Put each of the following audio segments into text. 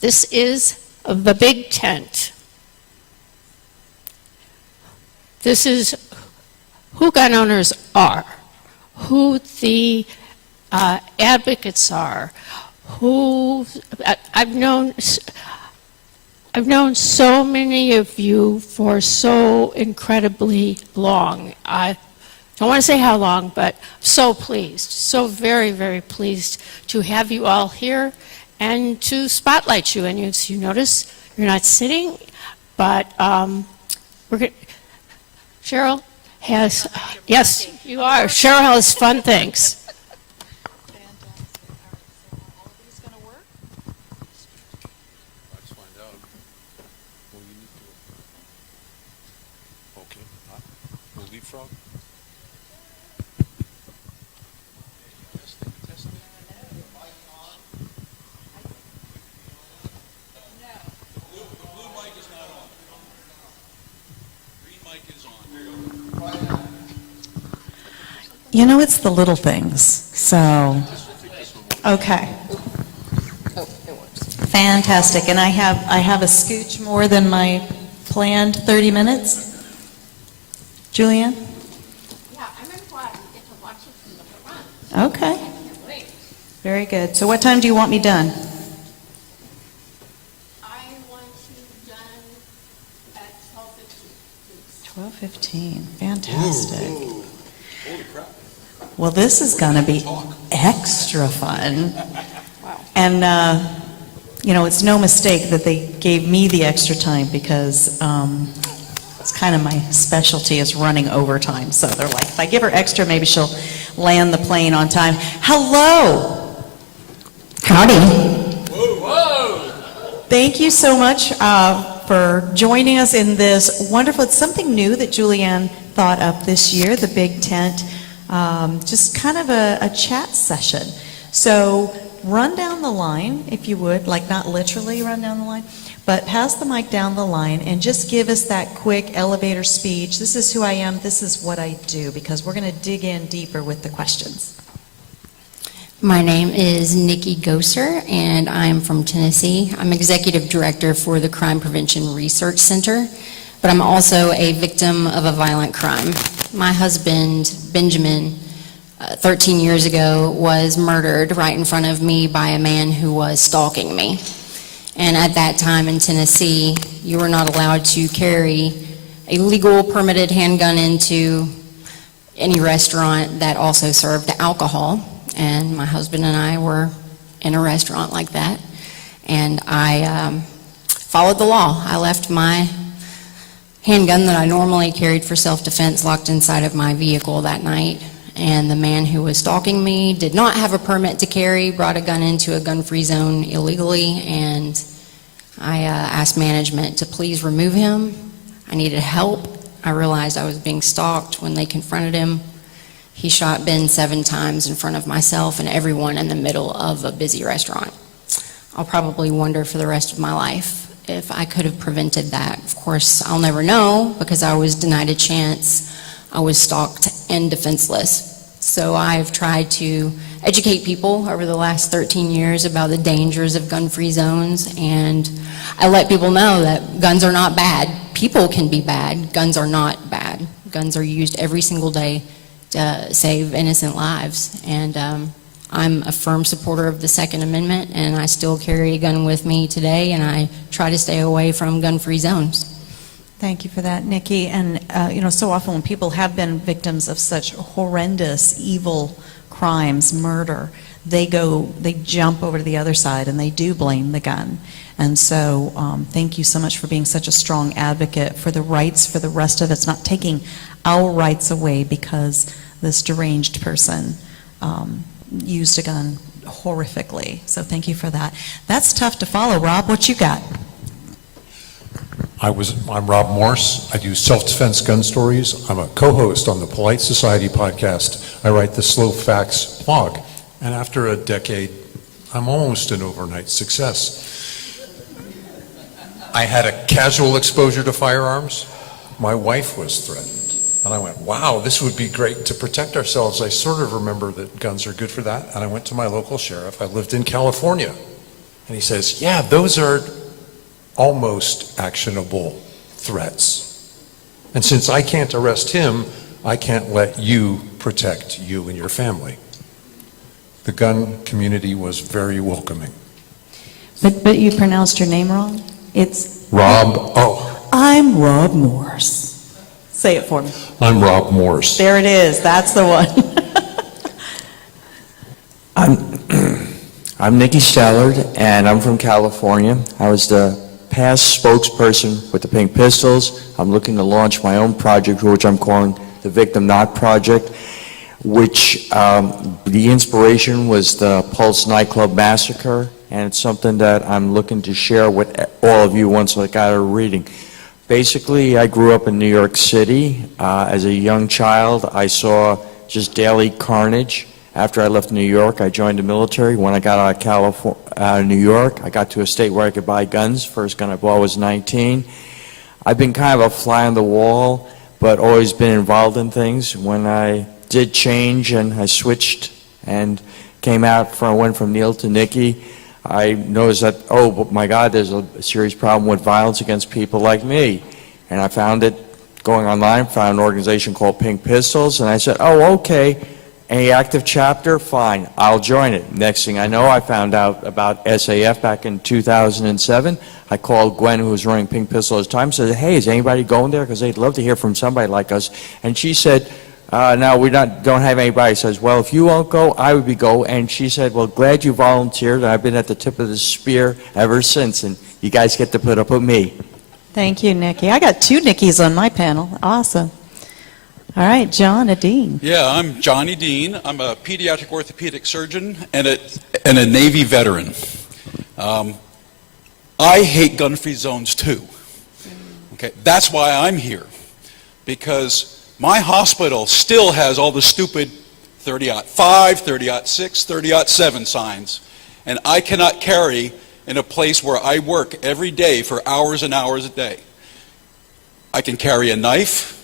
This is the big tent. This is who gun owners are, who the advocates are, who I've known so many of you for so incredibly long. I don't want to say how long, but so pleased, so very, very pleased to have you all here and to spotlight you. And you notice you're not sitting, but Cheryl has, yes, you are. Cheryl has fun things. You know, it's the little things. So, okay. Oh, it works. Fantastic. And I have a scooch more than my planned 30 minutes. Julianne? Yeah, I'm glad we get to watch it from the front. Okay. I can't wait. Very good. So what time do you want me done? I want you done at 12:15, please. 12:15. Fantastic. Ooh. Holy crap. Well, this is going to be extra fun. Wow. And, you know, it's no mistake that they gave me the extra time because it's kind of my specialty is running overtime. So they're like, if I give her extra, maybe she'll land the plane on time. Hello. Howdy. Whoa. Thank you so much for joining us in this wonderful, it's something new that Julianne thought up this year, the Big Tent, just kind of a chat session. So run down the line, if you would, like not literally run down the line, but pass the mic down the line and just give us that quick elevator speech. This is who I am, this is what I do, because we're going to dig in deeper with the questions. My name is Nikki Goeser, and I'm from Tennessee. I'm executive director for the Crime Prevention Research Center, but I'm also a victim of a violent crime. My husband, Benjamin, 13 years ago, was murdered right in front of me by a man who was stalking me. And at that time in Tennessee, you were not allowed to carry a legal permitted handgun into any restaurant that also served alcohol. And my husband and I were in a restaurant like that. And I followed the law. I left my handgun that I normally carried for self-defense locked inside of my vehicle that night. And the man who was stalking me did not have a permit to carry, brought a gun into a gun-free zone illegally, and I asked management to please remove him. I needed help. I realized I was being stalked when they confronted him. He shot Ben 7 times in front of myself and everyone in the middle of a busy restaurant. I'll probably wonder for the rest of my life if I could have prevented that. Of course, I'll never know because I was denied a chance. I was stalked and defenseless. So I've tried to educate people over the last 13 years about the dangers of gun-free zones, and I let people know that guns are not bad. People can be bad. Guns are not bad. Guns are used every single day to save innocent lives. And I'm a firm supporter of the Second Amendment, and I still carry a gun with me today, and I try to stay away from gun-free zones. Thank you for that, Nikki. And you know, so often when people have been victims of such horrendous, evil crimes, murder, they jump over to the other side and they do blame the gun. And so thank you so much for being such a strong advocate for the rights for the rest of us, not taking our rights away because this deranged person used a gun horrifically. So thank you for that. That's tough to follow. Rob, what you got? I'm Rob Morse. I do self-defense gun stories. I'm a co-host on the Polite Society podcast. I write the Slow Facts blog. And after a decade, I'm almost an overnight success. I had a casual exposure to firearms. My wife was threatened. And I went, wow, this would be great to protect ourselves. I sort of remember that guns are good for that. And I went to my local sheriff. I lived in California. And he says, yeah, those are almost actionable threats. And since I can't arrest him, I can't let you protect you and your family. The gun community was very welcoming. But you pronounced your name wrong? It's Rob, I'm Rob Morse. Say it for me. I'm Rob Morse. There it is. That's the one. I'm Nikki Stallard, and I'm from California. I was the past spokesperson with the Pink Pistols. I'm looking to launch my own project, which I'm calling the Victim Not Project, which the inspiration was the Pulse nightclub massacre, and it's something that I'm looking to share with all of you once I got a reading. Basically, I grew up in New York City. As a young child, I saw just daily carnage. After I left New York, I joined the military. When I got out of New York, I got to a state where I could buy guns. First gun I bought was 19. I've been kind of a fly on the wall, but always been involved in things. When I did change and I switched and went from Neil to Nikki, I noticed that, oh my God, there's a serious problem with violence against people like me. And I found it going online, found an organization called Pink Pistols, and I said, oh, okay. Any active chapter? Fine, I'll join it. Next thing I know, I found out about SAF back in 2007. I called Gwen, who was running Pink Pistol at the time, said, hey, is anybody going there? Because they'd love to hear from somebody like us. And she said, no, don't have anybody. I says, well, if you won't go, I would be go. And she said, well, glad you volunteered. I've been at the tip of the spear ever since, and you guys get to put up with me. Thank you, Nikki. I got two Nikkis on my panel. Awesome. All right, John Adine. Yeah, I'm Johnny Dean. I'm a pediatric orthopedic surgeon and a Navy veteran. I hate gun-free zones too. Okay, that's why I'm here, because my hospital still has all the stupid 30-05, 30-6, 30-7 signs, and I cannot carry in a place where I work every day for hours and hours a day. I can carry a knife,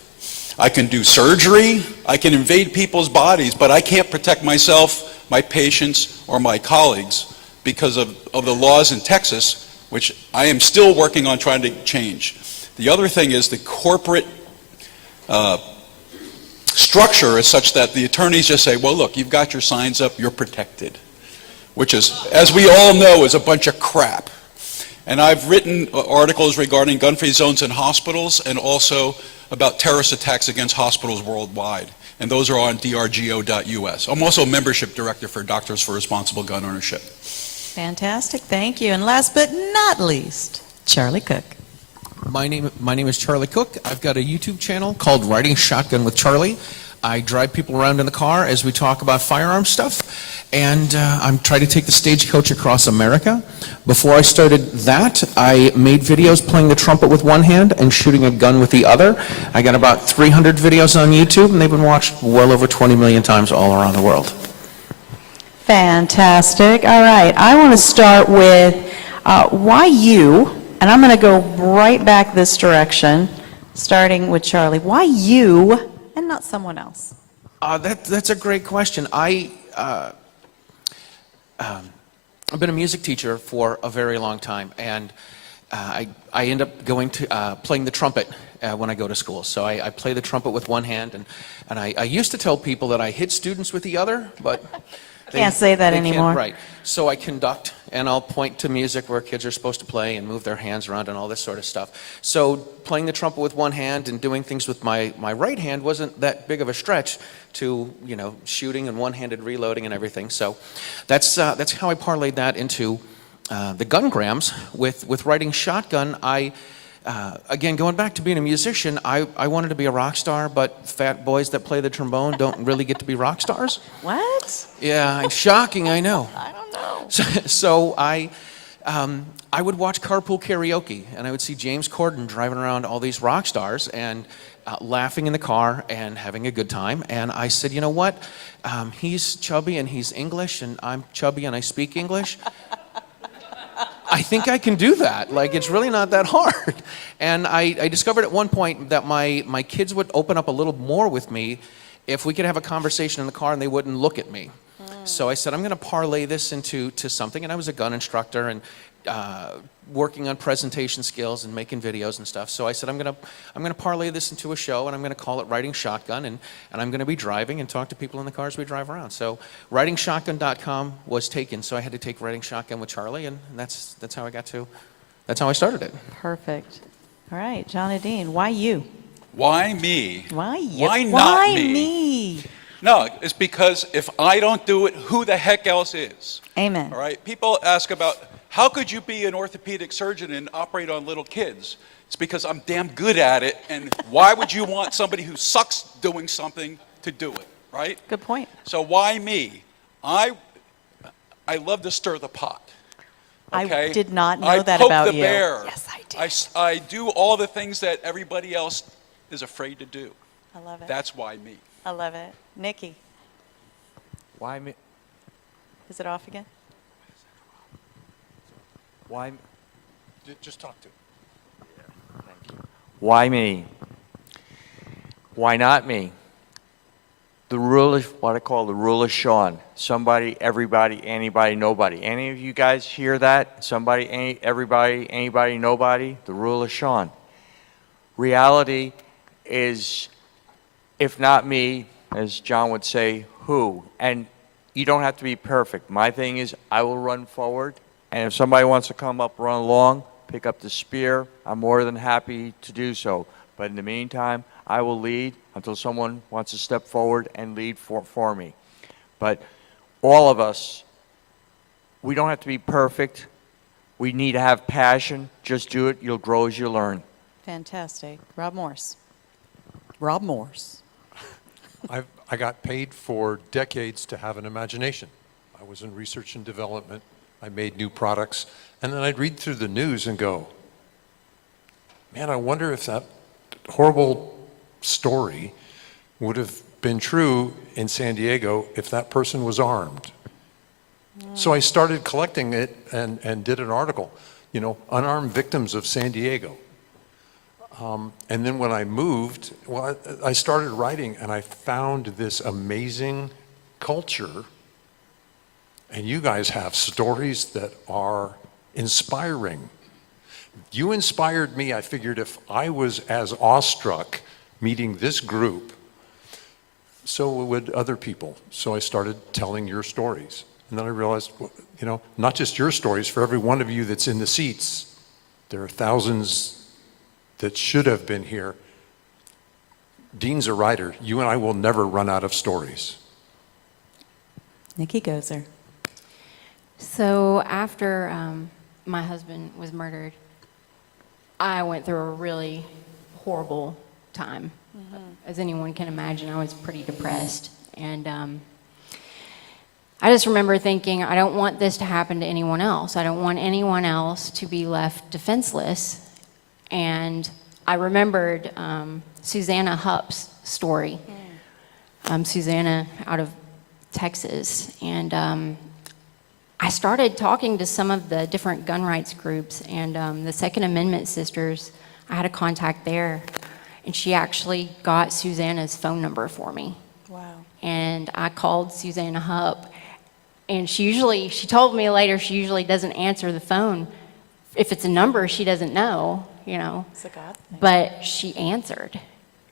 I can do surgery, I can invade people's bodies, but I can't protect myself, my patients, or my colleagues because of the laws in Texas, which I am still working on trying to change. The other thing is the corporate structure is such that the attorneys just say, well, look, you've got your signs up, you're protected, which is, as we all know, is a bunch of crap. And I've written articles regarding gun-free zones in hospitals and also about terrorist attacks against hospitals worldwide. And those are on drgo.us. I'm also a membership director for Doctors for Responsible Gun Ownership. Fantastic. Thank you. And last but not least, Charlie Cook. My name is Charlie Cook. I've got a YouTube channel called Riding Shotgun with Charlie. I drive people around in the car as we talk about firearm stuff. And I'm trying to take the stagecoach across America. Before I started that, I made videos playing the trumpet with one hand and shooting a gun with the other. I got about 300 videos on YouTube, and they've been watched well over 20 million times all around the world. Fantastic. All right. I want to start with why you, and I'm going to go right back this direction, starting with Charlie. Why you and not someone else? That's a great question. I've been a music teacher for a very long time, and I end up going to playing the trumpet when I go to school. So I play the trumpet with one hand, and I used to tell people that I hit students with the other, but Can't say that anymore. Right. So I conduct, and I'll point to music where kids are supposed to play and move their hands around and all this sort of stuff. So playing the trumpet with one hand and doing things with my right hand wasn't that big of a stretch to, shooting and one-handed reloading and everything. So that's how I parlayed that into the gungrams. With writing Shotgun, again, going back to being a musician, I wanted to be a rock star, but fat boys that play the trombone don't really get to be rock stars. What? Yeah, shocking, I know. I don't know. So I would watch Carpool Karaoke, and I would see James Corden driving around all these rock stars and laughing in the car and having a good time. And I said, you know what? He's chubby and he's English, and I'm chubby and I speak English. I think I can do that. Like, it's really not that hard. And I discovered at one point that my kids would open up a little more with me if we could have a conversation in the car and they wouldn't look at me. So I said, I'm going to parlay this into something. And I was a gun instructor, and working on presentation skills and making videos and stuff. So I said, I'm gonna parlay this into a show, and I'm gonna call it Riding Shotgun, and I'm gonna be driving and talk to people in the cars we drive around. So ridingshotgun.com was taken, so I had to take Riding Shotgun with Charlie, and that's how I started it. Perfect. All right, John and Dean, why you? Why me? Why you? Why not Why me? me? No, it's because if I don't do it, who the heck else is? Amen. All right? People ask about, how could you be an orthopedic surgeon and operate on little kids? It's because I'm damn good at it, and why would you want somebody who sucks doing something to do it, right? Good point. So why me? I love to stir the pot. Okay? I did not know I that poke about the you. bear. Yes, I did. I do all the things that everybody else is afraid to do. I love it. That's why me. I love it. Nikki, Why me? is it off again? Why? Just talk to. Why me? Why not me? The rule is what I call the rule of Sean. Somebody, everybody, anybody, nobody. Any of you guys hear that? Somebody, everybody, anybody, nobody? The rule of Sean. Reality is, if not me, as John would say, who? And you don't have to be perfect. My thing is, I will run forward, and if somebody wants to come up, run along, pick up the spear, I'm more than happy to do so. But in the meantime, I will lead until someone wants to step forward and lead for me. But all of us, we don't have to be perfect. We need to have passion. Just do it. You'll grow as you learn. Fantastic. Rob Morse. Rob Morse. I got paid for decades to have an imagination. I was in research and development. I made new products. And then I'd read through the news and go, man, I wonder if that horrible story would have been true in San Diego if that person was armed. So I started collecting it and did an article, unarmed victims of San Diego. And then when I moved, well, I started writing, and I found this amazing culture. And you guys have stories that are inspiring. You inspired me. I figured if I was as awestruck meeting this group, so would other people. So I started telling your stories. And then I realized, not just your stories, for every one of you that's in the seats, there are thousands that should have been here. Dean's a writer. You and I will never run out of stories. Nikki Goeser. So after my husband was murdered, I went through a really horrible time. As anyone can imagine, I was pretty depressed. And I just remember thinking, I don't want this to happen to anyone else. I don't want anyone else to be left defenseless. And I remembered Susanna Hupp's story. Susanna out of Texas. And I started talking to some of the different gun rights groups, and the Second Amendment Sisters, I had a contact there, and she actually got Susanna's phone number for me. Wow. And I called Susanna Hupp, and she told me later she usually doesn't answer the phone. If it's a number she doesn't know, It's a God thing. but she answered.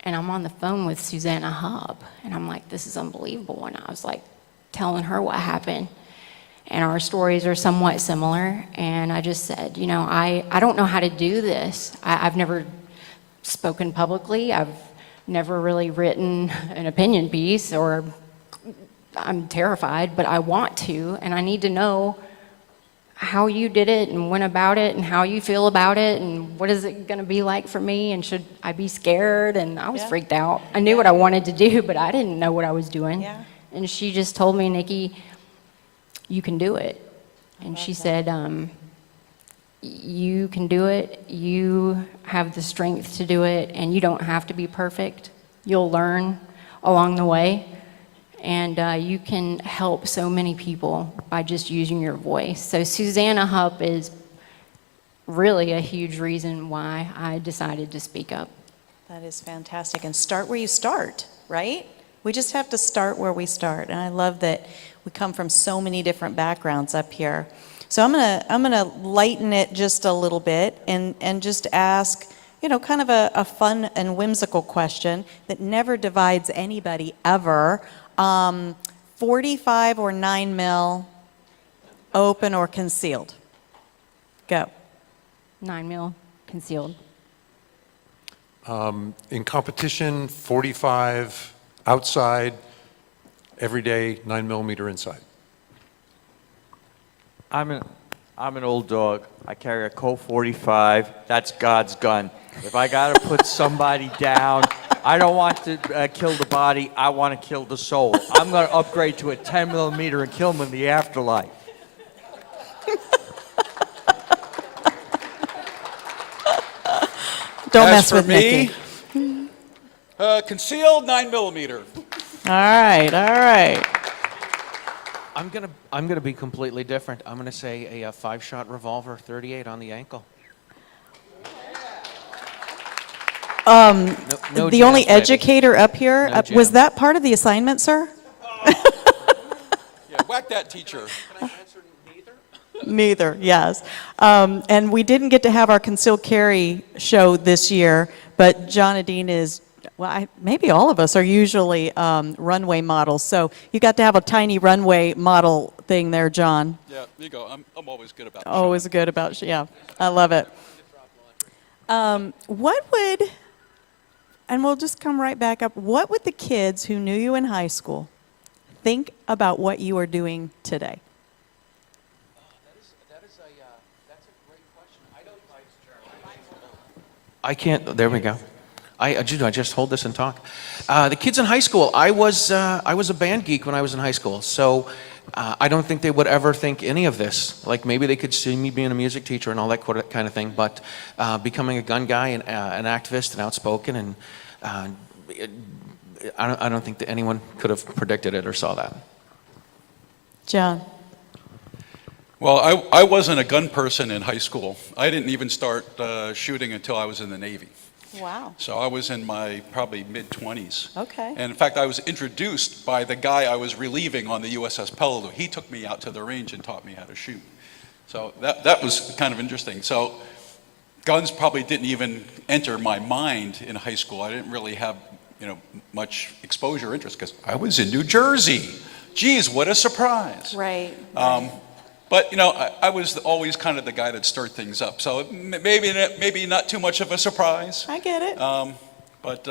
And I'm on the phone with Susanna Hupp, and I'm like, this is unbelievable. And I was like telling her what happened. And our stories are somewhat similar. And I just said, I don't know how to do this. I've never spoken publicly. I've never really written an opinion piece, or I'm terrified, but I want to. And I need to know how you did it and went about it and how you feel about it and what is it going to be like for me, and should I be scared? And I was Yeah. freaked out. I knew what I wanted to do, but I didn't know what I was doing. Yeah. And she just told me, Nikki, you can do it. And she said, you can do it. You have the strength to do it, and you don't have to be perfect. You'll learn along the way, and you can help so many people by just using your voice. So Susanna Hupp is really a huge reason why I decided to speak up. That is fantastic. And start where you start, right? We just have to start where we start. And I love that we come from so many different backgrounds up here. So I'm gonna lighten it just a little bit and just ask, kind of a fun and whimsical question that never divides anybody ever. 45 or 9 mil, open or concealed? Go. 9 mil concealed. In competition, 45 outside, every day, 9mm inside. I'm an old dog. I carry a Colt 45. That's God's gun. If I got to put somebody down, I don't want to kill the body. I want to kill the soul. I'm going to upgrade to a 10mm and kill them in the afterlife. Don't As mess for with me, Nikki. concealed 9mm. All right, all right. I'm gonna be completely different. I'm gonna say a 5-shot revolver, 38 on the ankle. No The only jams, baby. educator up here, No was jams. that part of the assignment, sir? Yeah, whack that teacher. Neither, yes. And we didn't get to have our concealed carry show this year, but John Adine is, well, maybe all of us are usually runway models. So you got to have a tiny runway model thing there, John. Yeah, there you go. I'm always good about Always good about, yeah, I love it. What would, and we'll just come right back up, what would the kids who knew you in high school think about what you are doing today? That's a great question. I can't. There we go. I just hold this and talk. The kids in high school. I was a band geek when I was in high school, so I don't think they would ever think any of this. Like maybe they could see me being a music teacher and all that kind of thing, but becoming a gun guy and an activist and outspoken, and I don't think that anyone could have predicted it or saw that. John? Well, I wasn't a gun person in high school. I didn't even start shooting until I was in the Navy. Wow. So I was in my probably mid-20s. Okay. And in fact, I was introduced by the guy I was relieving on the USS Peleliu. He took me out to the range and taught me how to shoot. So that was kind of interesting. So guns probably didn't even enter my mind in high school. I didn't really have, much exposure or interest because I was in New Jersey. Geez, what a surprise. Right. But I was always kind of the guy that stirred things up. So maybe not too much of a surprise. I get it. But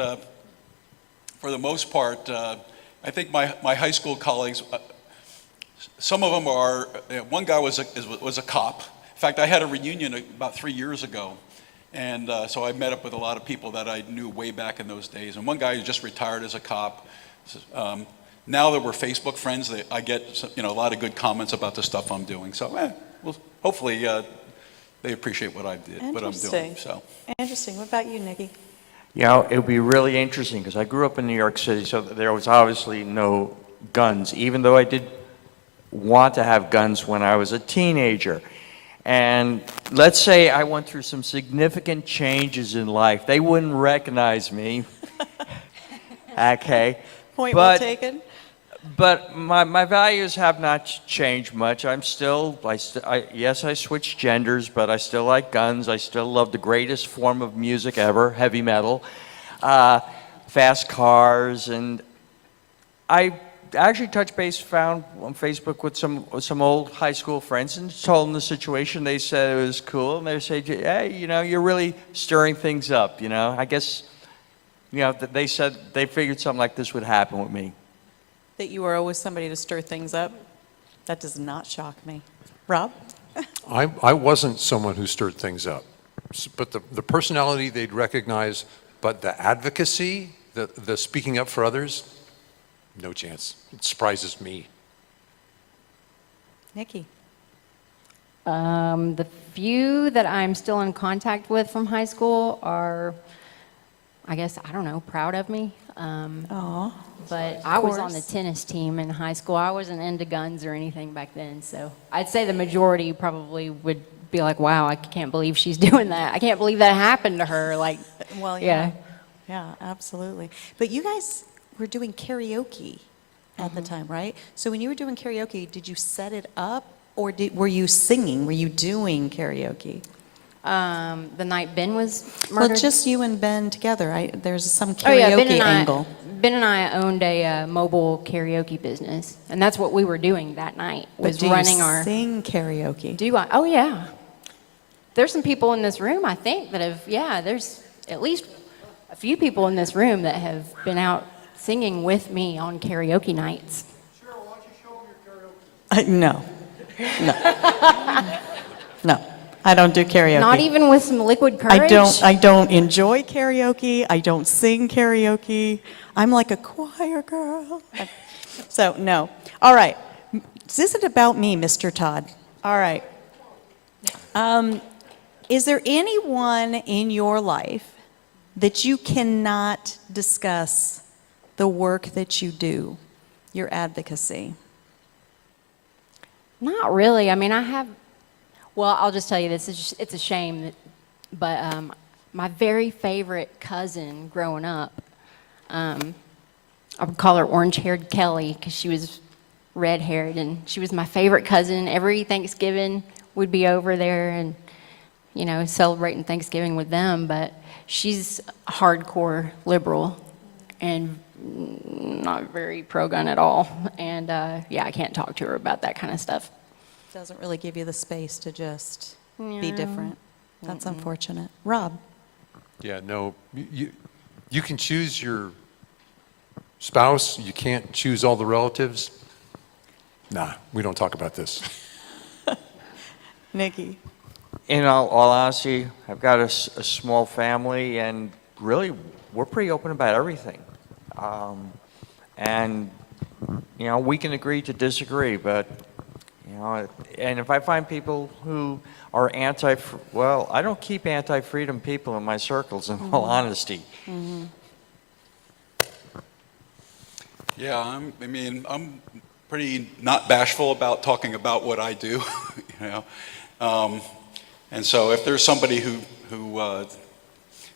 for the most part, I think my high school colleagues, some of them are. One guy was a cop. In fact, I had a reunion about 3 years ago, and so I met up with a lot of people that I knew way back in those days. And one guy who just retired as a cop. Now that we're Facebook friends, I get a lot of good comments about the stuff I'm doing. So, well, hopefully they appreciate what I'm doing. So, Interesting. What about you, Nikki? It would be really interesting because I grew up in New York City, so there was obviously no guns, even though I did want to have guns when I was a teenager. And let's say I went through some significant changes in life. They wouldn't recognize me. Okay. Point well taken. But my values have not changed much. Yes, I switched genders, but I still like guns. I still love the greatest form of music ever, heavy metal, fast cars, and I actually touched base, found on Facebook with some old high school friends and told them the situation. They said it was cool, and they said, "Hey, you're really stirring things up." I guess, they said they figured something like this would happen with me. That you were always somebody to stir things up? That does not shock me. Rob? I wasn't someone who stirred things up, but the personality they'd recognize, but the advocacy, the speaking up for others, no chance. It surprises me. Nikki? The few that I'm still in contact with from high school are, I guess, I don't know, proud of me. But I was on the tennis team in high school. I wasn't into guns or anything back then. So I'd say the majority probably would be like, wow, I can't believe she's doing that. I can't believe that happened to her. Like, Well, yeah. Yeah, absolutely. But you guys were doing karaoke at the time, right? So when you were doing karaoke, did you set it up Or were you singing? Were you doing karaoke? The night Ben was Well, murdered. just you and Ben together. There's some Oh yeah, karaoke angle. Ben and I owned a mobile karaoke business, and that's what we were doing that night. Was But do running you our. sing karaoke? Do I? Oh yeah. There's some people in this room, I think, that have. Yeah, there's at least a few people in this room that have been out singing with me on karaoke nights. No. No. No. I don't do karaoke. Not even with some liquid courage. I don't enjoy karaoke. I don't sing karaoke. I'm like a choir girl. So, no. All right. This isn't about me, Mr. Todd. All right. Is there anyone in your life that you cannot discuss the work that you do, your advocacy? Not really. I mean, I have. Well, I'll just tell you this. It's a shame, but my very favorite cousin growing up, I would call her orange-haired Kelly because she was red-haired, and she was my favorite cousin. Every Thanksgiving, we'd be over there and, you know, celebrating Thanksgiving with them. But she's hardcore liberal and not very pro-gun at all. And yeah, I can't talk to her about that kind of stuff. Doesn't really give you the space to just be Yeah. different. That's unfortunate. Rob? Yeah, no, you can choose your spouse, you can't choose all the relatives. Nah, we don't talk about this. Nikki? In all honesty, I've got a small family, and really, we're pretty open about everything. And, you know, we can agree to disagree, but, you know, and if I find people who are well, I don't keep anti-freedom people in my circles, in all honesty. Yeah, I'm pretty not bashful about talking about what I do, you know. And so if there's somebody who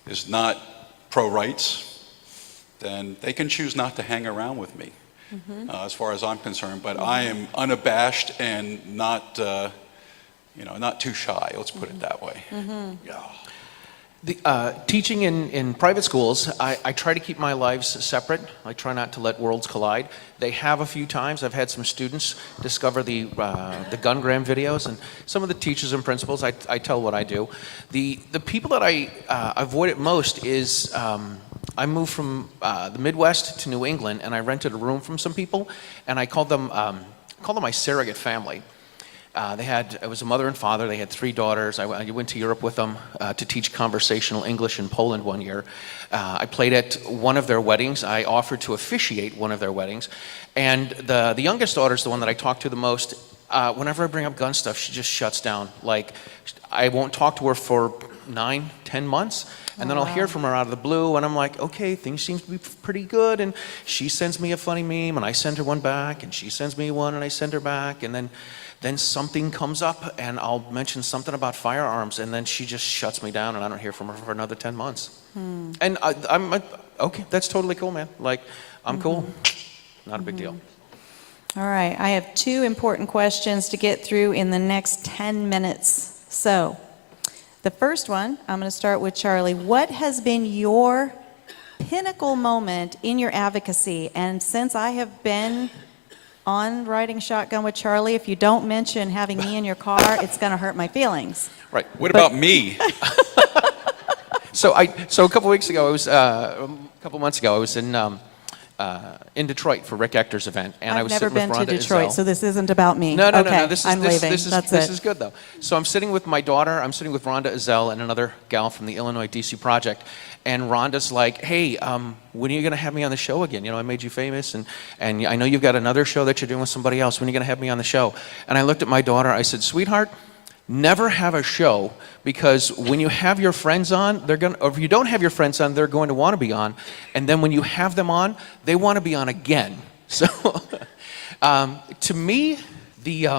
is not pro-rights, then they can choose not to hang around with me, as far as I'm concerned. But I am unabashed and not, not too shy. Let's put it that way. Yeah. Teaching in private schools, I try to keep my lives separate. I try not to let worlds collide. They have a few times. I've had some students discover the gun gram videos, and some of the teachers and principals, I tell what I do. The people that I avoid it most is I moved from the Midwest to New England, and I rented a room from some people, and I called them my surrogate family. It was a mother and father. They had 3 daughters. I went to Europe with them to teach conversational English in Poland one year. I played at one of their weddings. I offered to officiate one of their weddings. And the youngest daughter is the one that I talk to the most. Whenever I bring up gun stuff, she just shuts down. Like, I won't talk to her for 9, 10 months. And then I'll hear from her out of the blue, and I'm like, okay, things seem to be pretty good. And she sends me a funny meme, and I send her one back, and she sends me one, and I send her back. And then something comes up, and I'll mention something about firearms, and then she just shuts me down, and I don't hear from her for another 10 months. And I'm like, okay, that's totally cool, man. Like, I'm cool. Not a big deal. All right, I have 2 important questions to get through in the next 10 minutes. So, the first one, I'm going to start with Charlie. What has been your pinnacle moment in your advocacy? And since I have been on riding shotgun with Charlie, if you don't mention having me in your car, it's going to hurt my feelings. Right. What about me? So a couple weeks ago, a couple months ago, I was in Detroit for Rick Ector's event, and I I've was never sitting been with to Rhonda Detroit, Izell. so this isn't about me. No, Okay, this I'm leaving. this That's is good though. So I'm sitting with my daughter. I'm sitting with Rhonda Izell and another gal from the Illinois DC Project, and Rhonda's like, "Hey, when are you going to have me on the show again? You know, I made you famous, and I know you've got another show that you're doing with somebody else. When are you going to have me on the show?" And I looked at my daughter. I said, "Sweetheart, never have a show, because when you have your friends on, or if you don't have your friends on, they're going to want to be on, and then when you have them on, they want to be on again." So, to me, the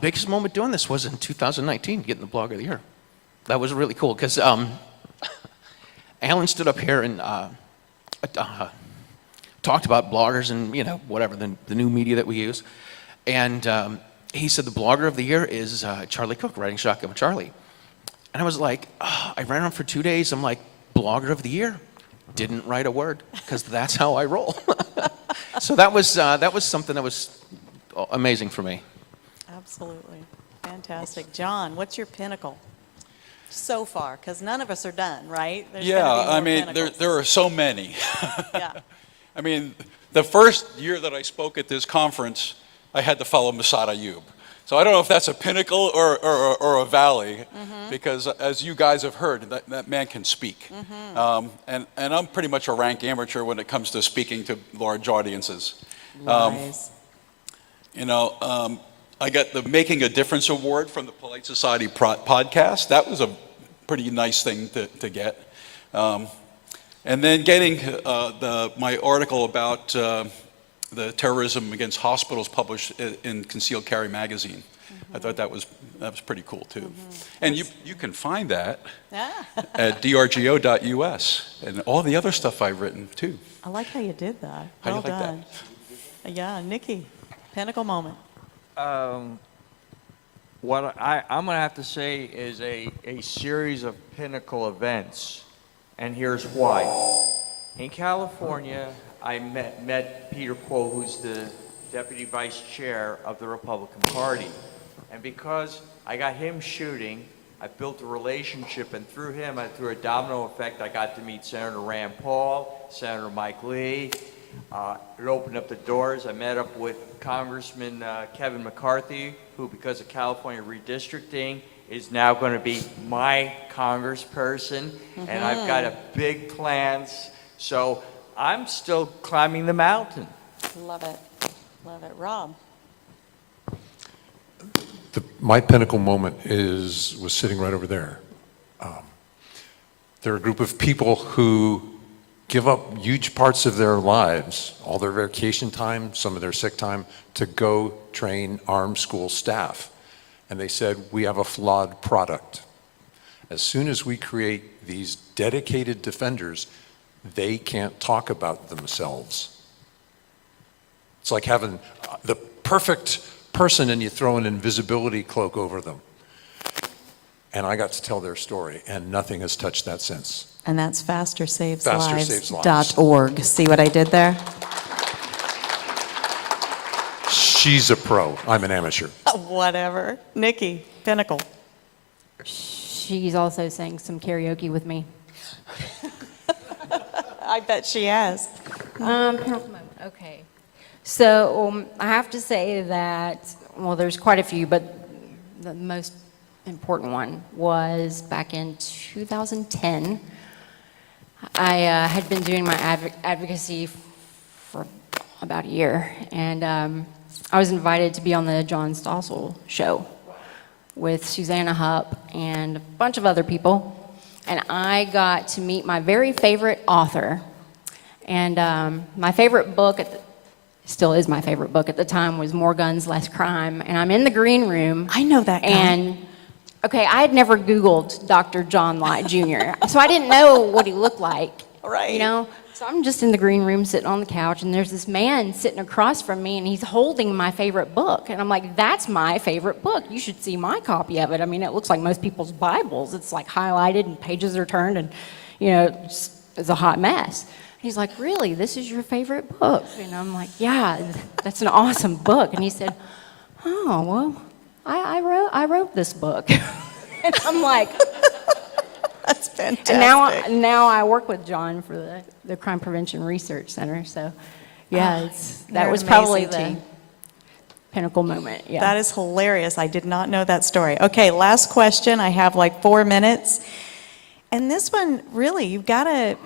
biggest moment doing this was in 2019, getting the Blog of the Year. That was really cool, because Alan stood up here and talked about bloggers and, whatever, the new media that we use. And he said the blogger of the year is Charlie Cook, writing Shotgun with Charlie. And I was like, oh, I ran on for 2 days. I'm like, blogger of the year. Didn't write a word, because that's how I roll. So that was something that was amazing for me. Absolutely. Fantastic. John, what's your pinnacle so far? Because none of us are done, right? There's Yeah, gotta be more I mean, pinnacles. there are so many. Yeah. I mean, the first year that I spoke at this conference, I had to follow Masad Ayub. So I don't know if that's a pinnacle or a valley, because as you guys have heard, that man can speak. And I'm pretty much a rank amateur when it comes to speaking to large audiences. Nice. You know, I got the Making a Difference Award from the Polite Society podcast. That was a pretty nice thing to get. And then getting my article about the terrorism against hospitals published in Concealed Carry magazine. I thought that was pretty cool too. And you can find that at drgo.us and all the other stuff I've written too. I like how you did that. How do Well you like that? done. Yeah, Nikki, pinnacle moment. What I'm going to have to say is a series of pinnacle events, and here's why. In California, I met Peter Quo, who's the deputy vice chair of the Republican Party. And because I got him shooting, I built a relationship, and through him, through a domino effect, I got to meet Senator Rand Paul, Senator Mike Lee. It opened up the doors. I met up with Congressman Kevin McCarthy, who, because of California redistricting, is now going to be my congressperson. And I've got a big plans. So I'm still climbing the mountain. Love it. Love it. Rob. My pinnacle moment was sitting right over there. There are a group of people who give up huge parts of their lives, all their vacation time, some of their sick time, to go train armed school staff. And they said, we have a flawed product. As soon as we create these dedicated defenders, they can't talk about themselves. It's like having the perfect person and you throw an invisibility cloak over them. And I got to tell their story, and nothing has touched that since. And that's FasterSavesLives.org. FasterSavesLives.org. See what I did there? She's a pro. I'm an amateur. Whatever. Nikki, pinnacle. She's also sang some karaoke with me. I bet she has. Okay. So I have to say that, well, there's quite a few, but the most important one was back in 2010. I had been doing my advocacy for about a year, and I was invited to be on the John Stossel show with Susanna Hupp and a bunch of other people, and I got to meet my very favorite author. And my favorite book, still is my favorite book at the time, was More Guns, Less Crime. And I'm in the green room. I know that guy. And, okay, I had never Googled Dr. John Light Jr., so I didn't know what he looked like. Right. You know? So I'm just in the green room sitting on the couch, and there's this man sitting across from me, and he's holding my favorite book. And I'm like, that's my favorite book. You should see my copy of it. I mean, it looks like most people's Bibles. It's like highlighted, and pages are turned, and, you know, it's a hot mess. He's like, really, this is your favorite book? And I'm like, yeah, that's an awesome book. And he said, oh, well, I wrote this book. And I'm like, That's fantastic. and now I work with John for the Crime Prevention Research Center. So, yeah, that you're was an probably amazing the team. pinnacle moment. Yeah. That is hilarious. I did not know that story. Okay, last question. I have like 4 minutes. And this one, really, you've got to,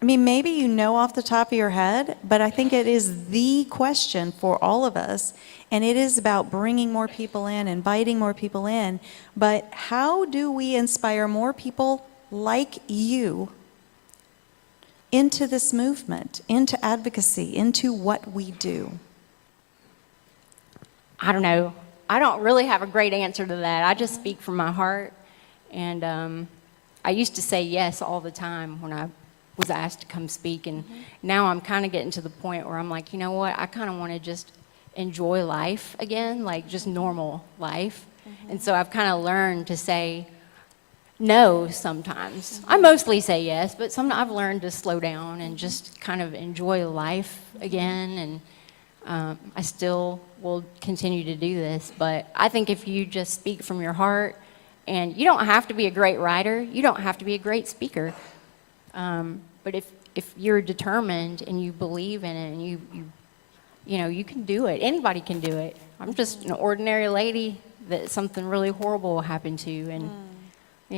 I mean, maybe you know off the top of your head, but I think it is the question for all of us. And it is about bringing more people in, inviting more people in. But how do we inspire more people like you into this movement, into advocacy, into what we do? I don't know. I don't really have a great answer to that. I just speak from my heart. And I used to say yes all the time when I was asked to come speak. And now I'm kind of getting to the point where I'm like, you know what? I kind of want to just enjoy life again, like just normal life. And so I've kind of learned to say no sometimes. I mostly say yes, but I've learned to slow down and just kind of enjoy life again. And I still will continue to do this, but I think if you just speak from your heart, and you don't have to be a great writer, you don't have to be a great speaker, but if you're determined and you believe in it, and you can do it. Anybody can do it. I'm just an ordinary lady that something really horrible happened to, and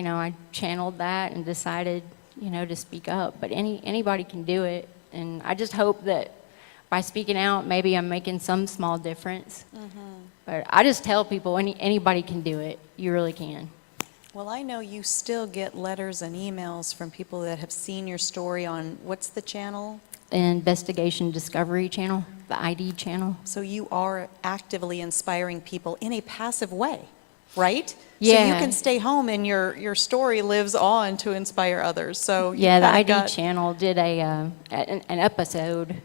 I channeled that and decided, to speak up. But anybody can do it, and I just hope that by speaking out, maybe I'm making some small difference. But I just tell people, anybody can do it. You really can. Well, I know you still get letters and emails from people that have seen your story on, what's the channel? Investigation Discovery Channel, the ID channel. So you are actively inspiring people in a passive way, right? Yeah. So you can stay home and your story lives on to inspire others. So you Yeah, the kinda ID channel did an episode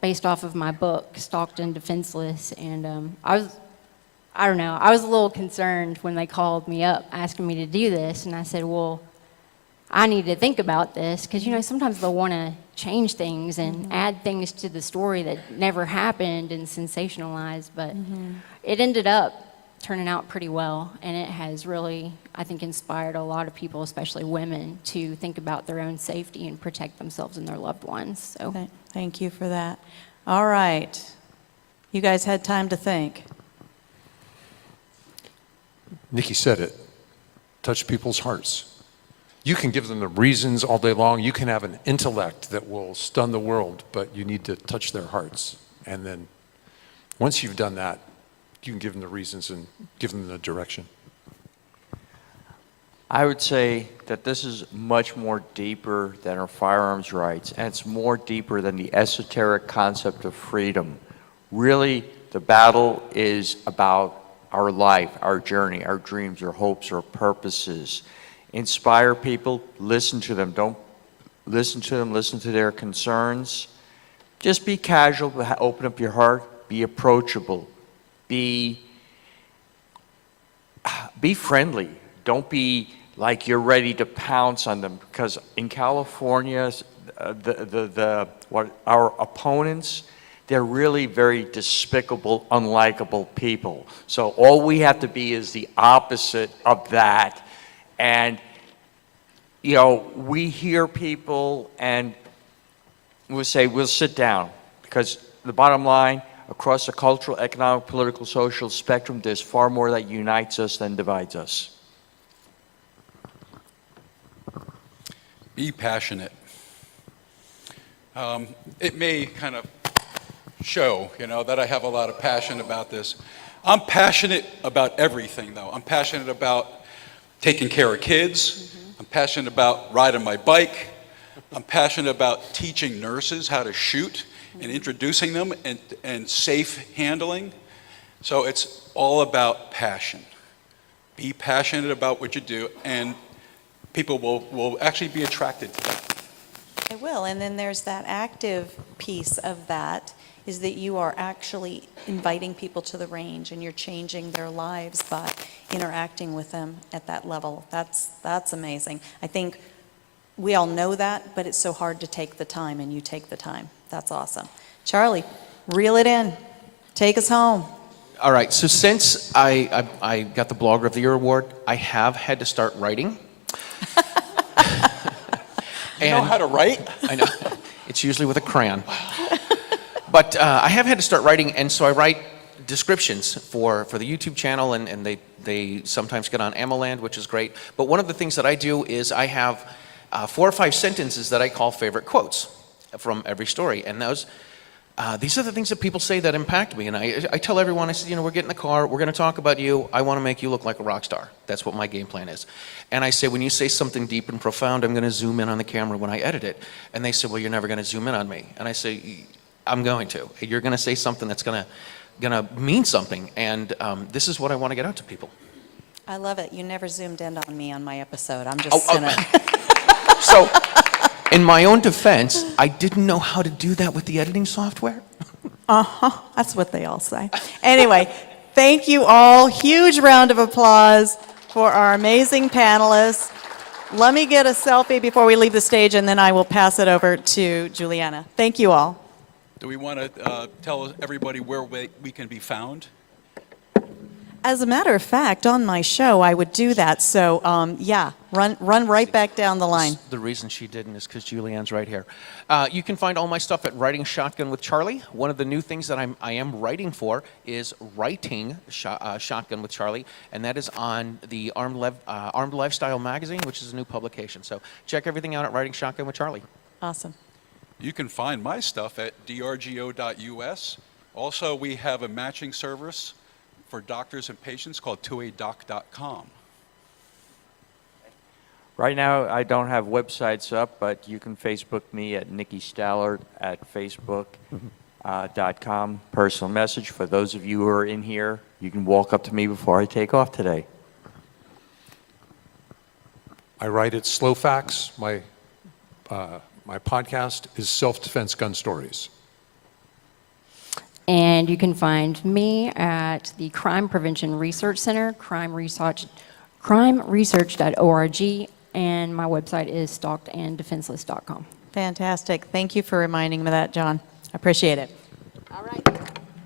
based off of my book, Stalked and Defenseless, and I don't know, I was a little concerned when they called me up asking me to do this, and I said, well, I need to think about this, because, sometimes they'll want to change things and add things to the story that never happened and sensationalize, but it ended up turning out pretty well, and it has really, I think, inspired a lot of people, especially women, to think about their own safety and protect themselves and their loved ones. So Thank you for that. All right. You guys had time to think. Nikki said it. Touch people's hearts. You can give them the reasons all day long. You can have an intellect that will stun the world, but you need to touch their hearts. And then once you've done that, you can give them the reasons and give them the direction. I would say that this is much more deeper than our firearms rights, and it's more deeper than the esoteric concept of freedom. Really, the battle is about our life, our journey, our dreams, our hopes, our purposes. Inspire people, listen to them. Don't listen to them, listen to their concerns. Just be casual, open up your heart, be approachable, be friendly. Don't be like you're ready to pounce on them, because in California, our opponents, they're really very despicable, unlikable people. So all we have to be is the opposite of that. And, we hear people and we'll say, we'll sit down, because the bottom line, across the cultural, economic, political, social spectrum, there's far more that unites us than divides us. Be passionate. It may kind of show, that I have a lot of passion about this. I'm passionate about everything, though. I'm passionate about taking care of kids. I'm passionate about riding my bike. I'm passionate about teaching nurses how to shoot and introducing them and safe handling. So it's all about passion. Be passionate about what you do, and people will actually be attracted to that. They will, and then there's that active piece of that, is that you are actually inviting people to the range and you're changing their lives by interacting with them at that level. That's amazing. I think we all know that, but it's so hard to take the time, and you take the time. That's awesome. Charlie, reel it in. Take us home. All right, so since I got the Blogger of the Year award, I have had to start writing. You know how to write? I know. It's usually with a crayon. But I have had to start writing, and so I write descriptions for the YouTube channel, and they sometimes get on Amaland, which is great. But one of the things that I do is I have 4 or 5 sentences that I call favorite quotes from every story. And these are the things that people say that impact me. And I tell everyone, I said, we're getting in the car, we're going to talk about you. I want to make you look like a rock star. That's what my game plan is. And I say, when you say something deep and profound, I'm going to zoom in on the camera when I edit it. And they say, well, you're never going to zoom in on me. And I say, I'm going to. You're going to say something that's going to mean something. And this is what I want to get out to people. I love it. You never zoomed in on me on my episode. I'm just gonna. So, in my own defense, I didn't know how to do that with the editing software. That's what they all say. Anyway, thank you all. Huge round of applause for our amazing panelists. Let me get a selfie before we leave the stage, and then I will pass it over to Juliana. Thank you all. Do we want to tell everybody where we can be found? As a matter of fact, on my show, I would do that. So, yeah, run right back down the line. The reason she didn't is because Julianne's right here. You can find all my stuff at Writing Shotgun with Charlie. One of the new things that I am writing for is Writing Shotgun with Charlie, and that is on the Armed Lifestyle magazine, which is a new publication. So check everything out at Writing Shotgun with Charlie. Awesome. You can find my stuff at drgo.us. Also, we have a matching service for doctors and patients called 2adoc.com. Right now, I don't have websites up, but you can Facebook me at Nikki Stallard at facebook.com. Personal message for those of you who are in here. You can walk up to me before I take off today. I write at Slow Facts. My podcast is Self-Defense Gun Stories. And you can find me at the Crime Prevention Research Center, crimeresearch.org, and my website is stalkedanddefenseless.com. Fantastic. Thank you for reminding me of that, John. I appreciate it. All right.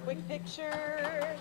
Quick picture.